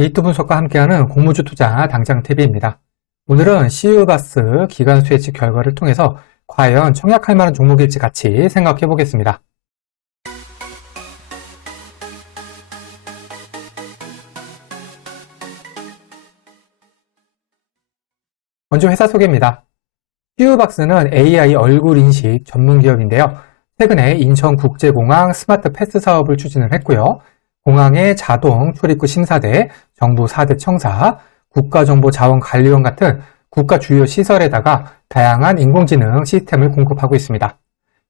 데이터 분석과 함께하는 공모주 투자 당장 TV입니다. 오늘은 CU박스 기간 수혜치 결과를 통해서 과연 청약할 만한 종목일지 같이 생각해 보겠습니다. 먼저 회사 소개입니다. CU박스는 AI 얼굴 인식 전문 기업인데요. 최근에 인천국제공항 스마트 패스 사업을 추진을 했고요. 공항의 자동 출입구 심사대, 정부 4대 청사, 국가정보자원관리원 같은 국가 주요 시설에다가 다양한 인공지능 시스템을 공급하고 있습니다.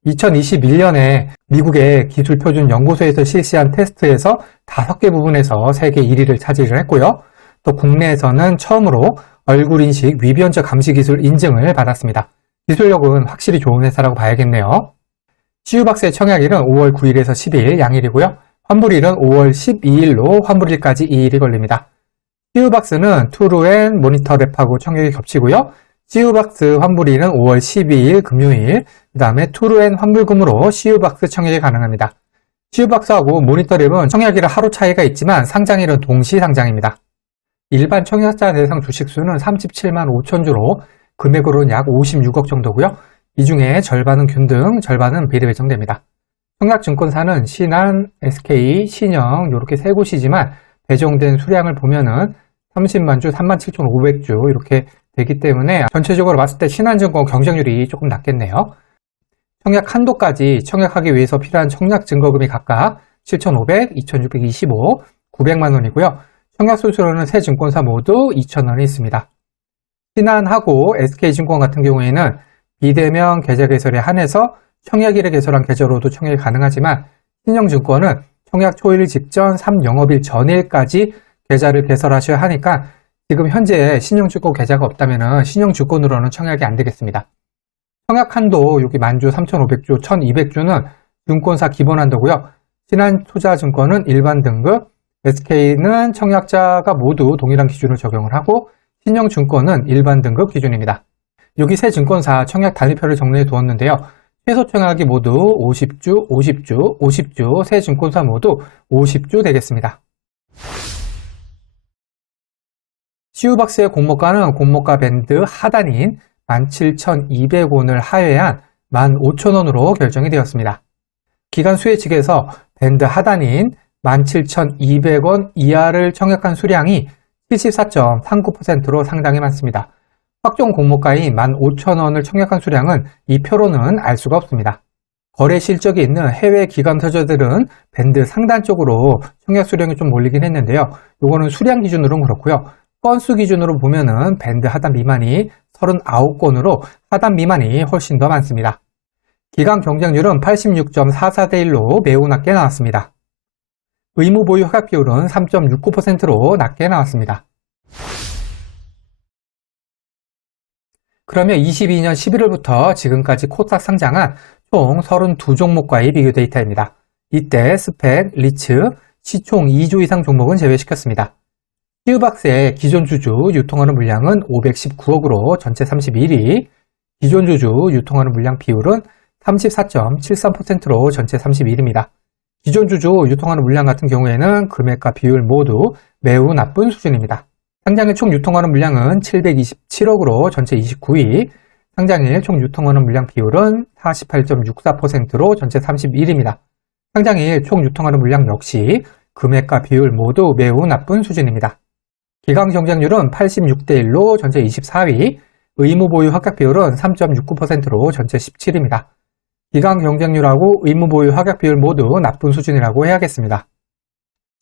2021년에 미국의 기술표준연구소에서 실시한 테스트에서 5개 부분에서 세계 1위를 차지를 했고요. 또 국내에서는 처음으로 얼굴인식 위변적 감시 기술 인증을 받았습니다. 기술력은 확실히 좋은 회사라고 봐야겠네요. CU박스의 청약일은 5월 9일에서 10일 양일이고요. 환불일은 5월 12일로 환불일까지 2일이 걸립니다. CU박스는 투루앤 모니터랩하고 청약이 겹치고요. CU박스 환불일은 5월 12일 금요일, 그 다음에 투루앤 환불금으로 CU박스 청약이 가능합니다. CU박스하고 모니터랩은 청약일은 하루 차이가 있지만 상장일은 동시 상장입니다. 일반 청약자 대상 주식수는 37만 5천 주로 금액으로는 약 56억 정도고요. 이 중에 절반은 균등, 절반은 비례배정됩니다. 청약증권사는 신한, SK, 신영 이렇게 세 곳이지만 배정된 수량을 보면은 30만 주, 37,500주 이렇게 되기 때문에 전체적으로 봤을 때 신한증권 경쟁률이 조금 낮겠네요. 청약 한도까지 청약하기 위해서 필요한 청약 증거금이 각각 7,500, 2,625, 900만 원이고요. 청약 수수료는 세 증권사 모두 2,000원이 있습니다. 신한하고 SK증권 같은 경우에는 비대면 계좌 개설에 한해서 청약일에 개설한 계좌로도 청약이 가능하지만 신영증권은 청약 초일 직전 3영업일 전일까지 계좌를 개설하셔야 하니까 지금 현재 신영증권 계좌가 없다면 신영증권으로는 청약이 안 되겠습니다. 청약 한도 여기 만주 3,500주, 1,200주는 증권사 기본 한도고요. 신한투자증권은 일반 등급, SK는 청약자가 모두 동일한 기준을 적용을 하고 신영증권은 일반 등급 기준입니다. 여기 세 증권사 청약 단위표를 정리해 두었는데요. 최소 청약이 모두 50주, 50주, 50주, 세 증권사 모두 50주 되겠습니다. CU박스의 공모가는 공모가 밴드 하단인 17,200원을 하회한 15,000원으로 결정이 되었습니다. 기간 수혜 측에서 밴드 하단인 17,200원 이하를 청약한 수량이 74.39%로 상당히 많습니다. 확정 공모가인 15,000원을 청약한 수량은 이 표로는 알 수가 없습니다. 거래 실적이 있는 해외 기관 투자들은 밴드 상단 쪽으로 청약 수량이 좀 몰리긴 했는데요. 이거는 수량 기준으로는 그렇고요. 건수 기준으로 보면은 밴드 하단 미만이 39건으로 하단 미만이 훨씬 더 많습니다. 기간 경쟁률은 86.44대 1로 매우 낮게 나왔습니다. 의무 보유 허가 비율은 3.69%로 낮게 나왔습니다. 그러면 22년 11월부터 지금까지 코스닥 상장한 총 32종목과의 비교 데이터입니다. 이때 스펙, 리츠, 시총 2조 이상 종목은 제외시켰습니다. CU박스의 기존 주주 유통하는 물량은 519억으로 전체 31위, 기존 주주 유통하는 물량 비율은 34.73%로 전체 31위입니다. 기존 주주 유통하는 물량 같은 경우에는 금액과 비율 모두 매우 나쁜 수준입니다. 상장일 총 유통하는 물량은 727억으로 전체 29위, 상장일 총 유통하는 물량 비율은 48.64%로 전체 31위입니다. 상장일 총 유통하는 물량 역시 금액과 비율 모두 매우 나쁜 수준입니다. 기간 경쟁률은 86대 1로 전체 24위, 의무 보유 합격 비율은 3.69%로 전체 17위입니다. 기간 경쟁률하고 의무 보유 합격 비율 모두 나쁜 수준이라고 해야겠습니다.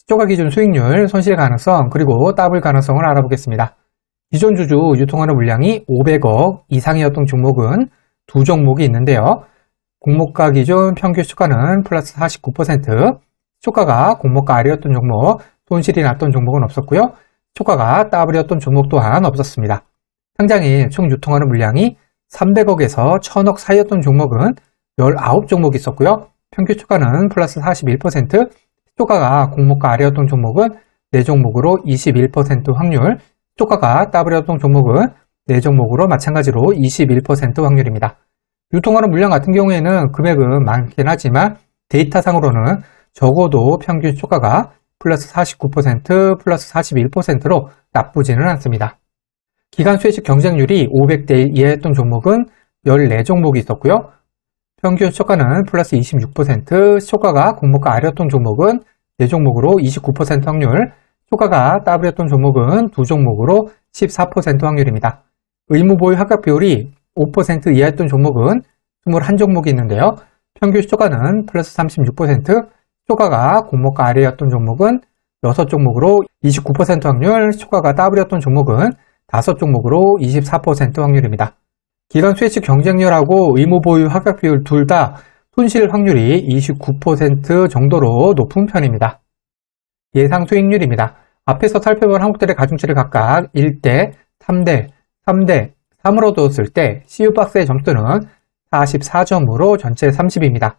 시초가 기준 수익률, 손실 가능성, 그리고 더블 가능성을 알아보겠습니다. 기존 주주 유통하는 물량이 500억 이상이었던 종목은 두 종목이 있는데요. 공모가 기준 평균 시초가는 플러스 49%, 시초가가 공모가 아래였던 종목, 손실이 났던 종목은 없었고요. 시초가가 더블이었던 종목 또한 없었습니다. 상장일 총 유통하는 물량이 300억에서 1000억 사이였던 종목은 19종목이 있었고요. 평균 시초가는 플러스 41%, 시초가가 공모가 아래였던 종목은 4종목으로 21% 확률, 시초가가 더블이었던 종목은 4종목으로 마찬가지로 21% 확률입니다. 유통하는 물량 같은 경우에는 금액은 많긴 하지만 데이터상으로는 적어도 평균 시초가가 플러스 49%, 플러스 41%로 나쁘지는 않습니다. 기간 수혜식 경쟁률이 500대 1 이하였던 종목은 14종목이 있었고요. 평균 시초가는 플러스 26%, 시초가가 공모가 아래였던 종목은 4종목으로 29% 확률, 시초가가 더블이었던 종목은 2종목으로 14% 확률입니다. 의무보유 합격 비율이 5% 이하였던 종목은 21종목이 있는데요. 평균 시초가는 플러스 36%, 시초가가 공모가 아래였던 종목은 6종목으로 29% 확률, 시초가가 더블이었던 종목은 5종목으로 24% 확률입니다. 기간 수혜식 경쟁률하고 의무보유 합격 비율 둘 다 손실 확률이 29% 정도로 높은 편입니다. 예상 수익률입니다. 앞에서 살펴본 항목들의 가중치를 각각 1대, 3대, 3대, 3으로 두었을 때 CU박스의 점수는 44점으로 전체 30입니다.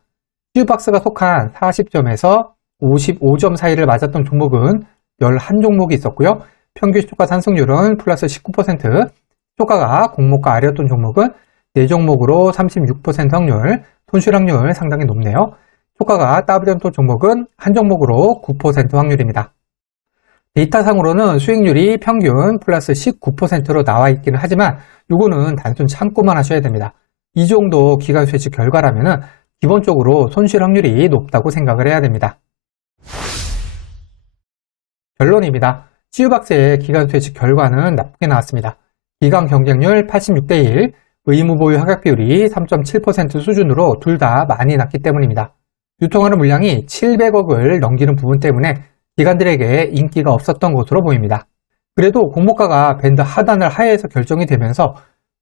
CU박스가 속한 40점에서 55점 사이를 맞았던 종목은 11종목이 있었고요. 평균 시초가 산승률은 플러스 19%, 시초가가 공모가 아래였던 종목은 4종목으로 36% 확률, 손실 확률 상당히 높네요. 시초가가 더블이었던 종목은 한 종목으로 9% 확률입니다. 데이터상으로는 수익률이 평균 플러스 19%로 나와 있기는 하지만 이거는 단순 참고만 하셔야 됩니다. 이 정도 기간 수혜식 결과라면 기본적으로 손실 확률이 높다고 생각을 해야 됩니다. 결론입니다. CU박스의 기간 수혜식 결과는 나쁘게 나왔습니다. 기간 경쟁률 86대 1, 의무보유 합격 비율이 3.7% 수준으로 둘 다 많이 낮기 때문입니다. 유통하는 물량이 700억을 넘기는 부분 때문에 기관들에게 인기가 없었던 것으로 보입니다. 그래도 공모가가 밴드 하단을 하회해서 결정이 되면서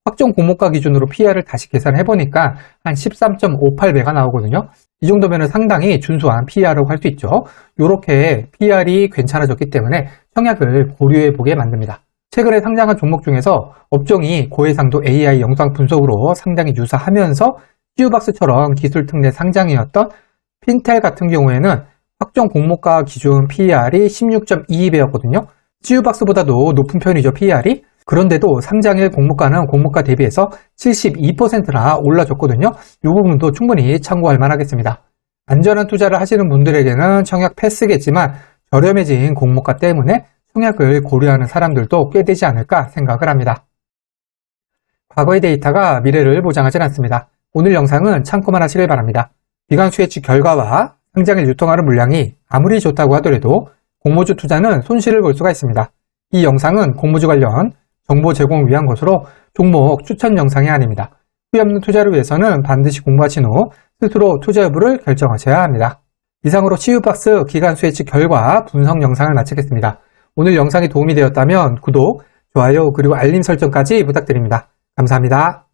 확정 공모가 기준으로 PR을 다시 계산해보니까 한 13.58배가 나오거든요. 이 정도면 상당히 준수한 PR이라고 할 수 있죠. 이렇게 PR이 괜찮아졌기 때문에 청약을 고려해보게 만듭니다. 최근에 상장한 종목 중에서 업종이 고해상도 AI 영상 분석으로 상당히 유사하면서 CU박스처럼 기술 특례 상장이었던 핀텔 같은 경우에는 확정 공모가 기준 PER이 16.22배였거든요. CU박스보다도 높은 편이죠, PER이. 그런데도 상장일 공모가는 공모가 대비해서 72%나 올라졌거든요. 이 부분도 충분히 참고할 만하겠습니다. 안전한 투자를 하시는 분들에게는 청약 패스겠지만 저렴해진 공모가 때문에 청약을 고려하는 사람들도 꽤 되지 않을까 생각을 합니다. 과거의 데이터가 미래를 보장하진 않습니다. 오늘 영상은 참고만 하시길 바랍니다. 기간 수혜식 결과와 상장일 유통하는 물량이 아무리 좋다고 하더라도 공모주 투자는 손실을 볼 수가 있습니다. 이 영상은 공모주 관련 정보 제공을 위한 것으로 종목 추천 영상이 아닙니다. 후회 없는 투자를 위해서는 반드시 공부하신 후 스스로 투자 여부를 결정하셔야 합니다. 이상으로 CU박스 기간 수혜식 결과 분석 영상을 마치겠습니다. 오늘 영상이 도움이 되었다면 구독, 좋아요, 그리고 알림 설정까지 부탁드립니다. 감사합니다.